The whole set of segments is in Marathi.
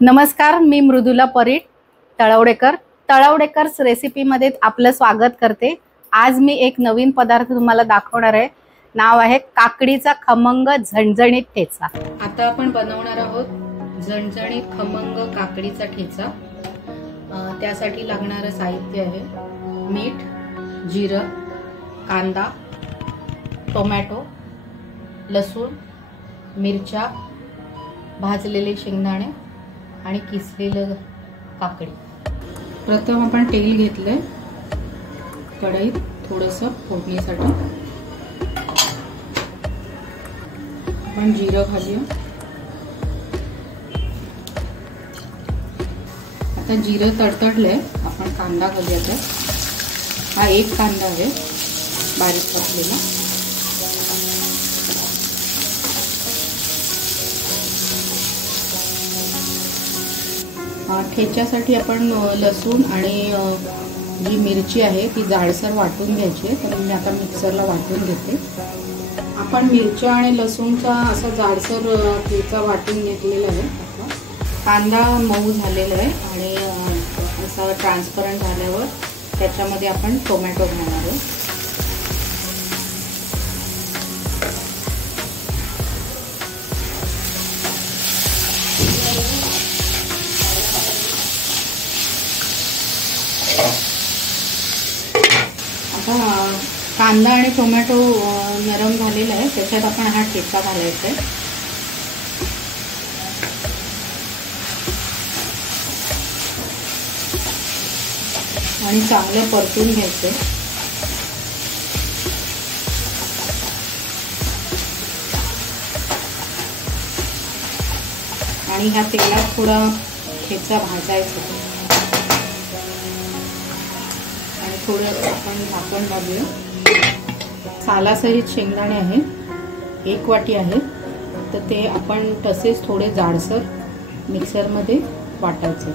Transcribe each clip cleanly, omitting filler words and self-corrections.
नमस्कार, मी मृदुला परीट तळवडेकर्स रेसिपीमध्ये आपलं स्वागत करते। आज मी एक नवीन पदार्थ तुम्हाला दाखवणार आहे। नाव आहे काकडीचा खमंग झणझणीत ठेचा। आता आपण बनवणार आहोत झणझणीत खमंग काकडीचा ठेचा। त्यासाठी लागणारे साहित्य आहे मीठ, जिरं, कांदा, टोमॅटो, लसूण, मिरच्या, भाजलेले शेंगदाणे आणि किसलेलं काकडी। प्रथम आपण तेल घेतलंय कढईत थोडंसं फोडणीसाठी। आपण जिरं घालूया। आता जिरं तडतडलंय, आपण कांदा घालूया। हा एक कांदा आहे बारीक कापलेला। ठेच्यासाठी आपण लसूण आणि जी मिरची आहे ती जाडसर वाटून घ्यायची आहे, तर मी आता मिक्सरला वाटून घेते। आपण मिरच्या आणि लसूणचा असा जाडसर ठेचा वाटून घेतलेला आहे। कांदा मऊ झालेला आहे आणि असा ट्रान्सपरंट झाल्यावर त्याच्यामध्ये आपण टोमॅटो घालणार आहोत। कांदा आणि टोमॅटो नरम झालेला आहे, त्याच्यात आपण हा ठेचा घालायचा आहे। आणि चांगलं परतून घ्यायचं। आणि ह्या तेलात थोडा ठेचा भाजायचा आणि थोडं आपण झाकण घालूया। सालासहित शेंगदाणे आहेत, 1 वाटी आहे, तर ते आपण तसेच थोडे जाडसर मिक्सरमध्ये वाटायचे।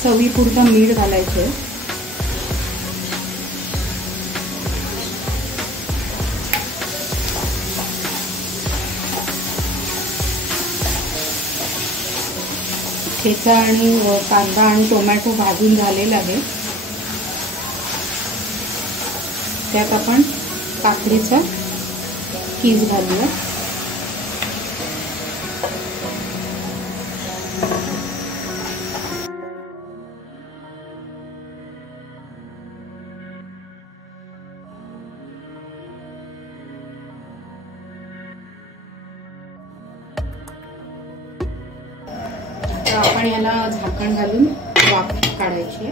चवीपुरतं मीठ घालायचं। ठेचा आणि कांदा आणि टोमॅटो भाजून झालेला आहे, त्यात आपण काकडीचा कीस घालूया। आपण याला झाकण घालून वाफ काढायची।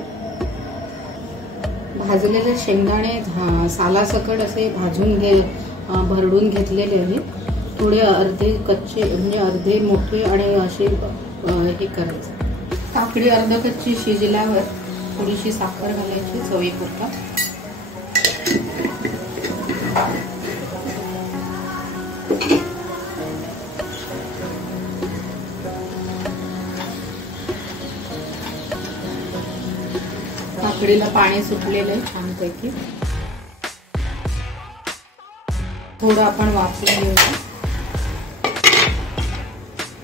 भाजलेले शेंगदाणे सालासकट असे भरडून घेतलेले आहेत। थोडे अर्धे कच्चे म्हणजे अर्धे मोठे आणि असे हे करायचे। काकडी अर्ध कच्ची शिजल्यावर थोडीशी साखर घालायची चवीपुरता। काकडीला पाणी सुटलेलं आहे छानपैकी। थोडं आपण वाफवून घेऊया।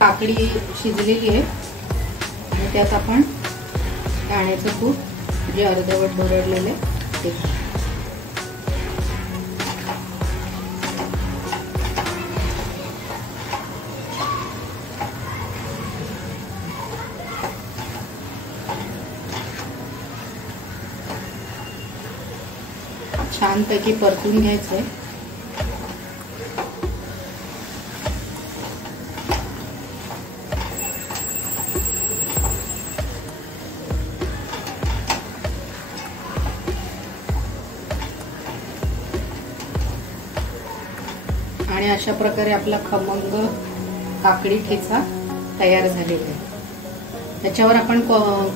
काकडी शिजलेली आहे आणि त्यात आपण दाण्याचं कूट जे अर्धवट भरडलेले ते छानपैकी परतून घ्यायचंय। आणि अशा प्रकारे आपला खमंग काकडी ठेचा तयार झालेला आहे। त्याच्यावर आपण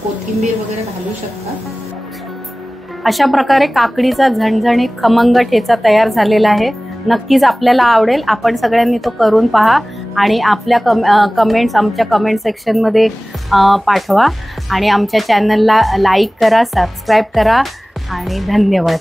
कोथिंबीर वगैरे घालू शकता। अशा प्रकारे काकडीचा झणझणीत खमंग ठेचा तयार झालेला आहे। नक्कीच आपल्याला आवडेल. आपण सगळ्यांनी तो करून पहा आणि आपल्या कमेंट्स आमच्या कमेंट सेक्शनमध्ये पाठवा आणि आमच्या चॅनलला लाईक करा, सबस्क्राईब करा आणि धन्यवाद.